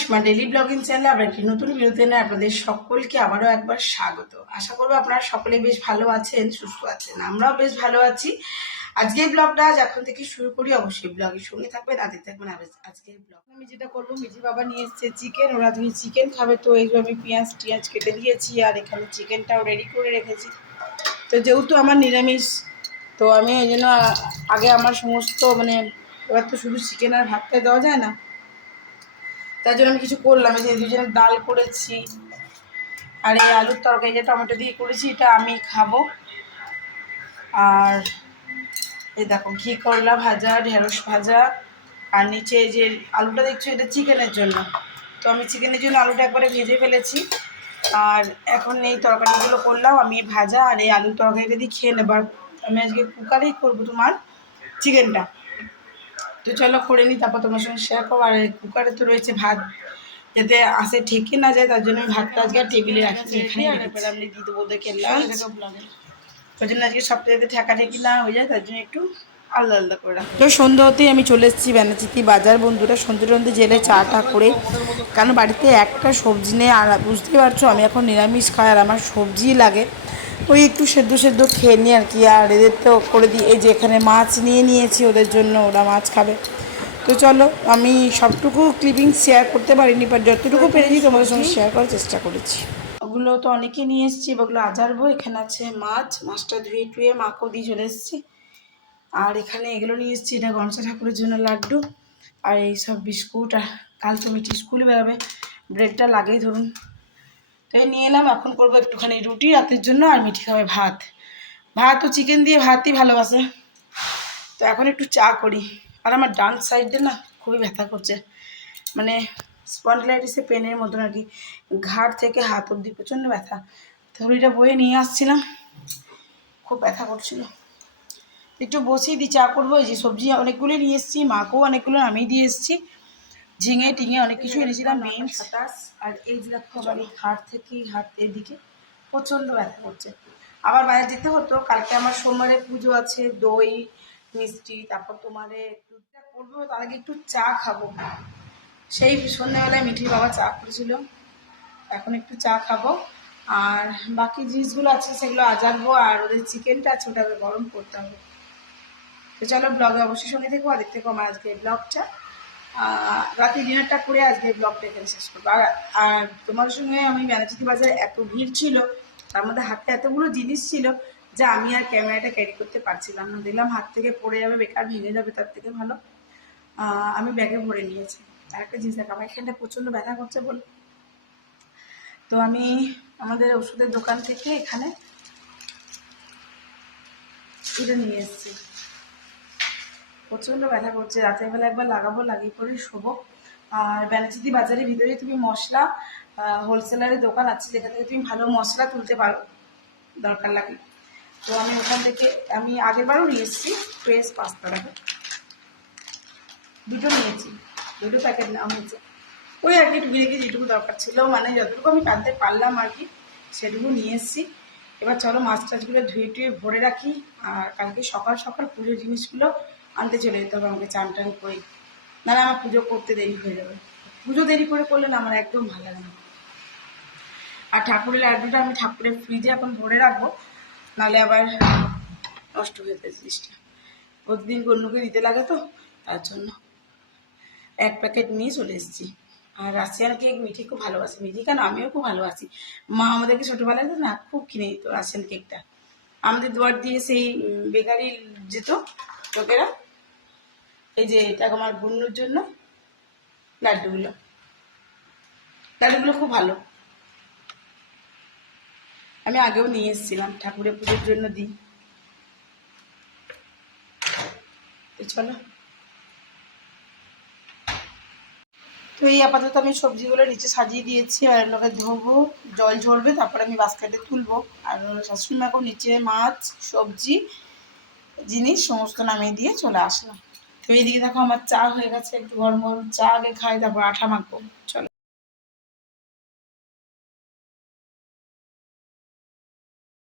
সীমা daily blogging চ্যানেলে আবার একটি নতুন ভিডিওতে নিয়ে আপনাদের সকলকে আবারও একবার স্বাগত। আশা করবো আপনারা সকলেই বেশ ভালো আছেন, সুস্থ আছেন, আমরাও বেশ ভালো আছি। আজকের ব্লগটা আজ এখন থেকে শুরু করি, অবশ্যই ব্লগের সঙ্গে থাকবেন, আজকে থাকবেন আজকের ব্লগ। আমি যেটা করবো, মিঠি বাবা নিয়ে এসছে চিকেন, ওরা আজকে চিকেন খাবে, তো এইগুলো আমি পেঁয়াজ কেটে দিয়েছি আর এখানে চিকেনটাও রেডি করে রেখেছি। তো যেহেতু আমার নিরামিষ, তো আমি এই জন্য আগে আমার সমস্ত এবার তো শুধু চিকেন আর ভাতটা দেওয়া যায় না, তার জন্য আমি কিছু করলাম। এই যে দুজনের ডাল করেছি আর এই আলুর তরকারি যে টমেটো দিয়ে করেছি, এটা আমি খাবো। আর এই দেখো ঘি করলা ভাজা, ঢেঁড়স ভাজা, আর নিচে এই যে আলুটা দেখছো, এটা চিকেনের জন্য। তো আমি চিকেনের জন্য আলুটা একবারে ভেজে ফেলেছি, আর এখন এই তরকারিগুলো করলাম আমি ভাজা, আর এই আলুর তরকারিটা দিয়ে খেয়ে নেবার। আমি আজকে কুকারেই করবো তোমার চিকেনটা। তো চলো করে নিই, তারপর তোমার সঙ্গে শেয়ার করবো। আর কুকারে তো রয়েছে ভাত, যাতে আসে ঠেকে না যায়, তার জন্য আমি ভাতটা আজকে আর টেবিলে রাখছি, এখানে আমি দিয়ে দেবো ওদেরকে লাঞ্চ। ওই জন্য আজকে সপ্তাহে যাতে ঠেকা ঠেকি না হয়ে যায়, তার জন্য একটু আলাদা আলাদা করে রাখি। তো সন্ধ্যা হতেই আমি চলে এসেছি ব্যানাচিতি বাজার। বন্ধুরা সন্ধ্যে জেলে চাটা করে, কারণ বাড়িতে একটা সবজি নেই, আর বুঝতেই পারছো আমি এখন নিরামিষ খাই, আর আমার সবজি লাগে। ওই একটু সেদ্ধ খেয়ে নিই আর কি। আর এদের তো করে দিই, এই যে এখানে মাছ নিয়ে নিয়েছি ওদের জন্য, ওরা মাছ খাবে। তো চলো, আমি সবটুকু ক্লিপিং শেয়ার করতে পারিনি, বাট যতটুকু পেরেছি তোমাদের সঙ্গে শেয়ার করার চেষ্টা করেছি। ওগুলো তো অনেকে নিয়ে এসেছি, ওগুলো আজারবো। এখানে আছে মাছটা ধুয়ে টুয়ে মাকেও দিয়ে চলে এসেছি। আর এখানে এগুলো নিয়ে এসেছি, এটা গণেশ ঠাকুরের জন্য লাড্ডু, আর এইসব বিস্কুট। আর কাল তো মিঠি স্কুলে বেরোবে, ব্রেডটা লাগেই ধরুন। তো এই নিয়ে এলাম। এখন করবো একটুখানি রুটি রাতের জন্য, আর মিঠি খাবে ভাত। তো চিকেন দিয়ে ভাতই ভালোবাসে। তো এখন একটু চা করি। আর আমার ডান সাইডে না খুবই ব্যথা করছে, স্পন্ডিলাইটিসের পেনের মতন আর কি, ঘাড় থেকে হাত অবধি প্রচণ্ড ব্যথা। থলিটা বয়ে নিয়ে আসছিলাম, খুব ব্যথা করছিল। একটু বসেই দিই, চা করবো। এই যে সবজি অনেকগুলো নিয়ে এসেছি, মাকেও অনেকগুলো আমি দিয়ে এসেছি, ঝিঙে টিঙে অনেক কিছু এনেছিলাম, মেন 27। আর এই যে দেখো আমার এই ঘাড় থেকে হাত এদিকে প্রচণ্ড ব্যথা করছে। আবার বাইরে যেতে হতো, কালকে আমার সোমবারে পুজো আছে, দই মিষ্টি, তারপর তোমারে দুধটা করবো, তার আগে একটু চা খাবো। সেই সন্ধ্যাবেলায় মিঠির বাবা চা করেছিল, এখন একটু চা খাবো। আর বাকি জিনিসগুলো আছে সেগুলো আজারবো, আর ওদের চিকেনটা আছে ওটাকে গরম করতে হবে। তো চলো ব্লগে অবশ্যই সঙ্গে থেকো, আর দেখতে আমার আজকে ব্লগটা। রাতে ডিনারটা করে আজকে ব্লগটা এখানে শেষ করবো। আর তোমার সঙ্গে আমি ব্যানাচিতি বাজারে এত ভিড় ছিল, তার মধ্যে হাতে এতগুলো জিনিস ছিল যা আমি আর ক্যামেরাটা ক্যারি করতে পারছিলাম না। দেখলাম হাত থেকে পড়ে যাবে, বেকার ভেঙে যাবে, তার থেকে ভালো আমি ব্যাগে ভরে নিয়েছি। আর একটা জিনিস দেখ, আমার এখানটা প্রচণ্ড ব্যথা করছে বলে, তো আমি আমাদের ওষুধের দোকান থেকে এখানে এটা নিয়ে এসেছি। প্রচণ্ড ব্যথা করছে, রাতের বেলা একবার লাগাবো, লাগিয়ে পরে শোবো। আর ব্যানাচিতি বাজারের ভিতরে তুমি মশলা হোলসেলারের দোকান আছে, যেখান থেকে তুমি ভালো মশলা তুলতে পারো দরকার লাগে। তো আমি ওখান থেকে, আমি আগেরবারও নিয়ে এসেছি ফ্রেশ পাস্তা, দেখো দুটো নিয়েছি, দুটো প্যাকেট নাম হয়েছে। ওই আর কি টুকি যেটুকু দরকার ছিল, যতটুকু আমি টানতে পারলাম আর কি, সেটুকু নিয়ে এসেছি। এবার চলো মাছ টাছগুলো ধুয়ে টুয়ে ভরে রাখি, আর কালকে সকাল সকাল পুজোর জিনিসগুলো আনতে চলে যেতে হবে আমাকে, চান টান করে, নাহলে আমার পুজো করতে দেরি হয়ে যাবে। পুজো দেরি করলে না আমার একদম ভালো লাগে না। আর ঠাকুরের লাড্ডুটা আমি ঠাকুরের ফ্রিজে এখন ভরে রাখবো, নাহলে আবার নষ্ট হয়ে যায় জিনিসটা, প্রতিদিন অন্যকে দিতে লাগে, তো তার জন্য এক প্যাকেট নিয়ে চলে এসেছি। আর রাশিয়ান কেক মিঠি খুব ভালোবাসে, মিঠি কেন আমিও খুব ভালোবাসি। মা আমাদেরকে ছোটোবেলায় না খুব কিনে দিত রাশিয়ান কেকটা। আমাদের দুয়ার দিয়ে সেই বেকারি যেত লোকেরা, এই যে এটা আমার বুন্নুর জন্য লাড্ডুগুলো খুব ভালো, আমি আগেও নিয়ে এসেছিলাম, ঠাকুরের পুজোর জন্য দিই। তো চলো, তো এই আপাতত আমি সবজিগুলো নিচে সাজিয়ে দিয়েছি, আর এগুলোকে ধোবো, জল ঝরবে, তারপরে আমি বাস্কেটে তুলবো। আর শাশুড়ি মাকেও নিচে মাছ সবজি জিনিস সমস্ত নামিয়ে দিয়ে চলে আসলাম। তো এইদিকে দেখো আমার চা হয়ে গেছে, একটু গরম গরম চা আগে খাই, তারপর আঠা মাখবো। চলো।